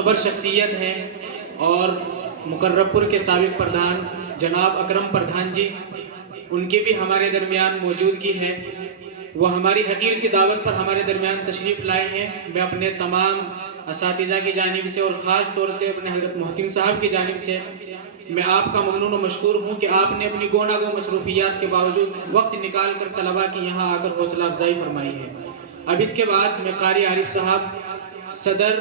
معتبر شخصیت ہیں اور مقرب پور کے سابق پردھان جناب اکرم پردھان جی، ان کے بھی ہمارے درمیان موجودگی ہے۔ وہ ہماری حقیر سی دعوت پر ہمارے درمیان تشریف لائے ہیں۔ میں اپنے تمام اساتذہ کی جانب سے اور خاص طور سے اپنے حضرت محتم صاحب کی جانب سے میں آپ کا ممنون و مشکور ہوں کہ آپ نے اپنی گو نہ گو مصروفیات کے باوجود وقت نکال کر طلباء کی یہاں آ کر حوصلہ افزائی فرمائی ہے۔ اب اس کے بعد میں قاری عارف صاحب، صدر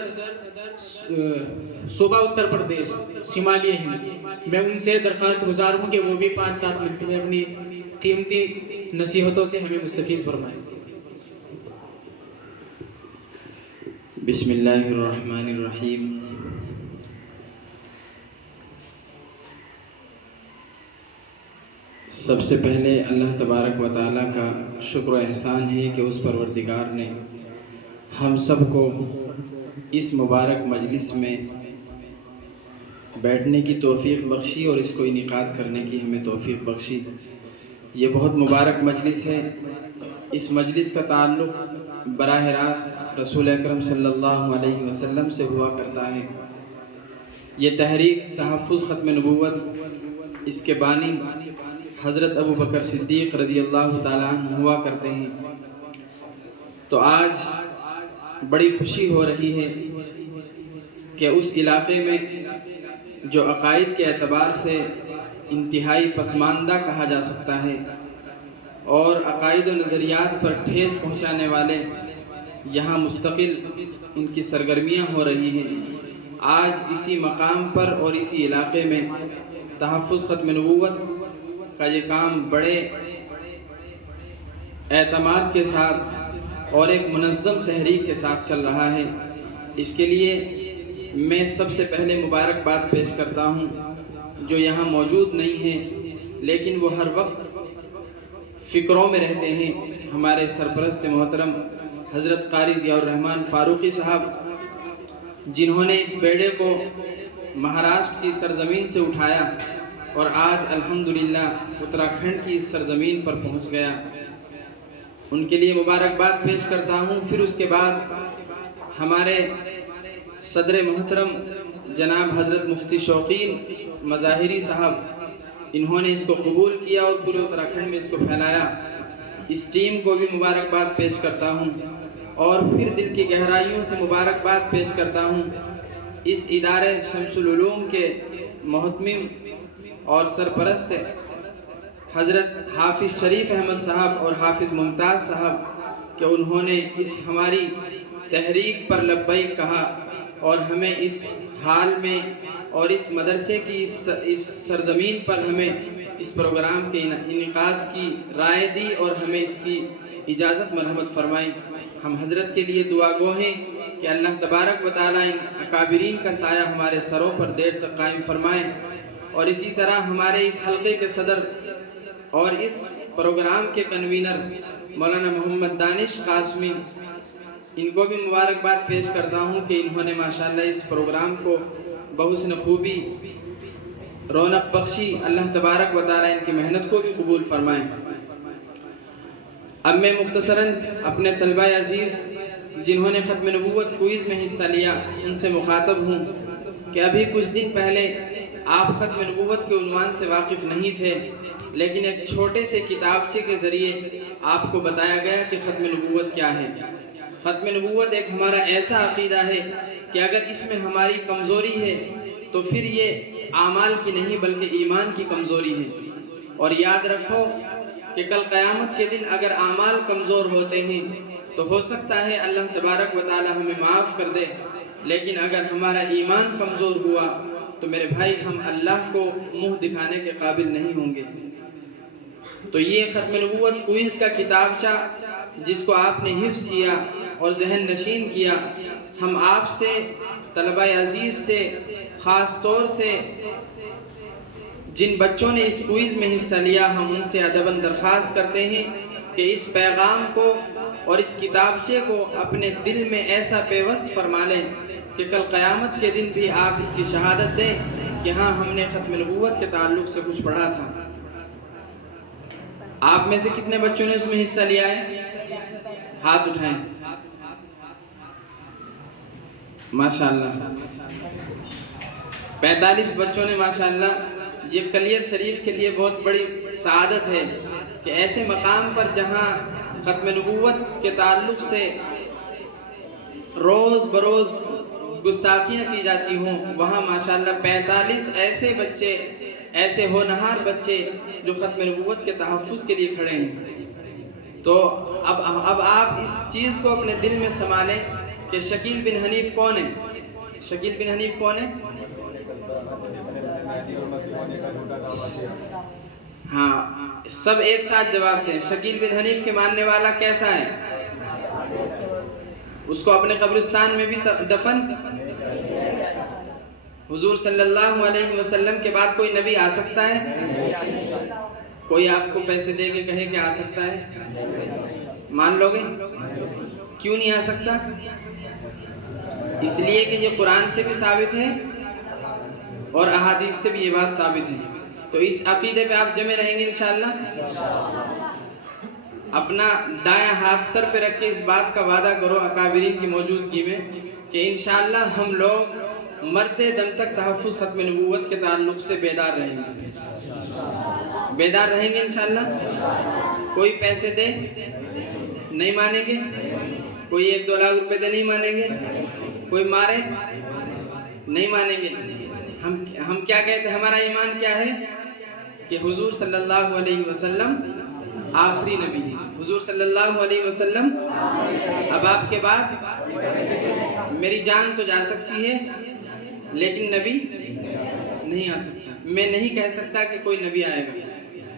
صوبہ اتر پردیش شمالی ہند، میں ان سے درخواست گزار ہوں کہ وہ بھی 5-7 منٹ میں اپنی قیمتی نصیحتوں سے ہمیں مستفیض فرمائیں۔ بسم اللہ الرحمن الرحیم۔ سب سے پہلے اللہ تبارک و تعالیٰ کا شکر و احسان ہے کہ اس پروردگار نے ہم سب کو اس مبارک مجلس میں بیٹھنے کی توفیق بخشی اور اس کو انعقاد کرنے کی ہمیں توفیق بخشی۔ یہ بہت مبارک مجلس ہے۔ اس مجلس کا تعلق براہ راست رسول اکرم صلی اللہ علیہ وسلم سے ہوا کرتا ہے۔ یہ تحریک تحفظ ختم نبوت، اس کے بانی حضرت ابو بکر صدیق رضی اللہ تعالیٰ عنہ ہوا کرتے ہیں۔ تو آج بڑی خوشی ہو رہی ہے کہ اس علاقے میں جو عقائد کے اعتبار سے انتہائی پسماندہ کہا جا سکتا ہے اور عقائد و نظریات پر ٹھیس پہنچانے والے یہاں مستقل ان کی سرگرمیاں ہو رہی ہیں، آج اسی مقام پر اور اسی علاقے میں تحفظ ختم نبوت کا یہ کام بڑے اعتماد کے ساتھ اور ایک منظم تحریک کے ساتھ چل رہا ہے۔ اس کے لیے میں سب سے پہلے مبارکباد پیش کرتا ہوں جو یہاں موجود نہیں ہیں لیکن وہ ہر وقت فکروں میں رہتے ہیں، ہمارے سرپرست محترم حضرت قاری ضیاء الرحمن فاروقی صاحب، جنہوں نے اس بیڑے کو مہاراشٹر کی سرزمین سے اٹھایا اور آج الحمدللہ اتراکھنڈ کی اس سرزمین پر پہنچ گیا۔ ان کے لیے مبارکباد پیش کرتا ہوں۔ پھر اس کے بعد ہمارے صدر محترم جناب حضرت مفتی شوقین مظاہری صاحب، انہوں نے اس کو قبول کیا اور پورے اتراکھنڈ میں اس کو پھیلایا۔ اس ٹیم کو بھی مبارکباد پیش کرتا ہوں اور پھر دل کی گہرائیوں سے مبارکباد پیش کرتا ہوں اس ادارے شمس العلوم کے محتمم اور سرپرست حضرت حافظ شریف احمد صاحب اور حافظ ممتاز صاحب کہ انہوں نے اس ہماری تحریک پر لبیک کہا اور ہمیں اس حال میں اور اس مدرسے کی اس سرزمین پر ہمیں اس پروگرام کے انعقاد کی رائے دی اور ہمیں اس کی اجازت مرحمت فرمائی۔ ہم حضرت کے لیے دعا گو ہیں کہ اللہ تبارک و تعالیٰ ان اکابرین کا سایہ ہمارے سروں پر دیر تک قائم فرمائے، اور اسی طرح ہمارے اس حلقے کے صدر اور اس پروگرام کے کنوینر مولانا محمد دانش قاسمی، ان کو بھی مبارکباد پیش کرتا ہوں کہ انہوں نے ماشاءاللہ اس پروگرام کو بحسن خوبی رونق بخشی۔ اللہ تبارک و تعالیٰ ان کی محنت کو بھی قبول فرمائیں۔ اب میں مختصراً اپنے طلبہ عزیز جنہوں نے ختم نبوت کوئز میں حصہ لیا ان سے مخاطب ہوں کہ ابھی کچھ دن پہلے آپ ختم نبوت کے عنوان سے واقف نہیں تھے، لیکن ایک چھوٹے سے کتابچے کے ذریعے آپ کو بتایا گیا کہ ختم نبوت کیا ہے۔ ختم نبوت ایک ہمارا ایسا عقیدہ ہے کہ اگر اس میں ہماری کمزوری ہے تو پھر یہ اعمال کی نہیں بلکہ ایمان کی کمزوری ہے، اور یاد رکھو کہ کل قیامت کے دن اگر اعمال کمزور ہوتے ہیں تو ہو سکتا ہے اللہ تبارک و تعالی ہمیں معاف کر دے، لیکن اگر ہمارا ایمان کمزور ہوا تو میرے بھائی ہم اللہ کو منہ دکھانے کے قابل نہیں ہوں گے۔ تو یہ ختم نبوت کوئز کا کتابچہ جس کو آپ نے حفظ کیا اور ذہن نشین کیا، ہم آپ سے طلبہ عزیز سے خاص طور سے جن بچوں نے اس کوئز میں حصہ لیا، ہم ان سے ادباً درخواست کرتے ہیں کہ اس پیغام کو اور اس کتابچے کو اپنے دل میں ایسا پیوست فرما لیں کہ کل قیامت کے دن بھی آپ اس کی شہادت دیں کہ ہاں ہم نے ختم نبوت کے تعلق سے کچھ پڑھا تھا۔ آپ میں سے کتنے بچوں نے اس میں حصہ لیا ہے؟ ہاتھ اٹھائیں۔ ماشاءاللہ 45 بچوں نے ماشاءاللہ، یہ کلیر شریف کے لیے بہت بڑی سعادت ہے کہ ایسے مقام پر جہاں ختم نبوت کے تعلق سے روز بروز گستاخیاں کی جاتی ہوں، وہاں ماشاءاللہ 45 ایسے بچے، ایسے ہونہار بچے جو ختم نبوت کے تحفظ کے لیے کھڑے ہیں۔ تو اب آپ اس چیز کو اپنے دل میں سنبھالیں کہ شکیل بن حنیف کون ہے؟ شکیل بن حنیف کون ہے؟ ہاں، سب ایک ساتھ جواب دیں۔ شکیل بن حنیف کے ماننے والا کیسا ہے؟ اس کو اپنے قبرستان میں بھی دفن؟ حضور صلی اللہ علیہ وسلم کے بعد کوئی نبی آ سکتا ہے؟ کوئی آپ کو پیسے دے کے کہے کہ آ سکتا ہے، مان لو گے؟ کیوں نہیں آ سکتا؟ اس لیے کہ یہ قرآن سے بھی ثابت ہے اور احادیث سے بھی یہ بات ثابت ہے۔ تو اس عقیدے پہ آپ جمع رہیں گے انشاءاللہ۔ اپنا دایاں ہاتھ سر پہ رکھ کے اس بات کا وعدہ کرو اکابرین کی موجودگی میں کہ انشاءاللہ ہم لوگ مرتے دم تک تحفظ ختم نبوت کے تعلق سے بیدار رہیں گے، بیدار رہیں گے انشاءاللہ۔ کوئی پیسے دے نہیں مانیں گے، کوئی 1-2 لاکھ روپے دے نہیں مانیں گے، کوئی مارے نہیں مانیں گے۔ ہم کیا کہتے ہیں؟ ہمارا ایمان کیا ہے کہ حضور صلی اللہ علیہ وسلم آخری نبی ہے۔ حضور صلی اللہ علیہ وسلم اب آپ کے بعد میری جان تو جا سکتی ہے لیکن نبی نہیں آ سکتا۔ میں نہیں کہہ سکتا کہ کوئی نبی آئے گا،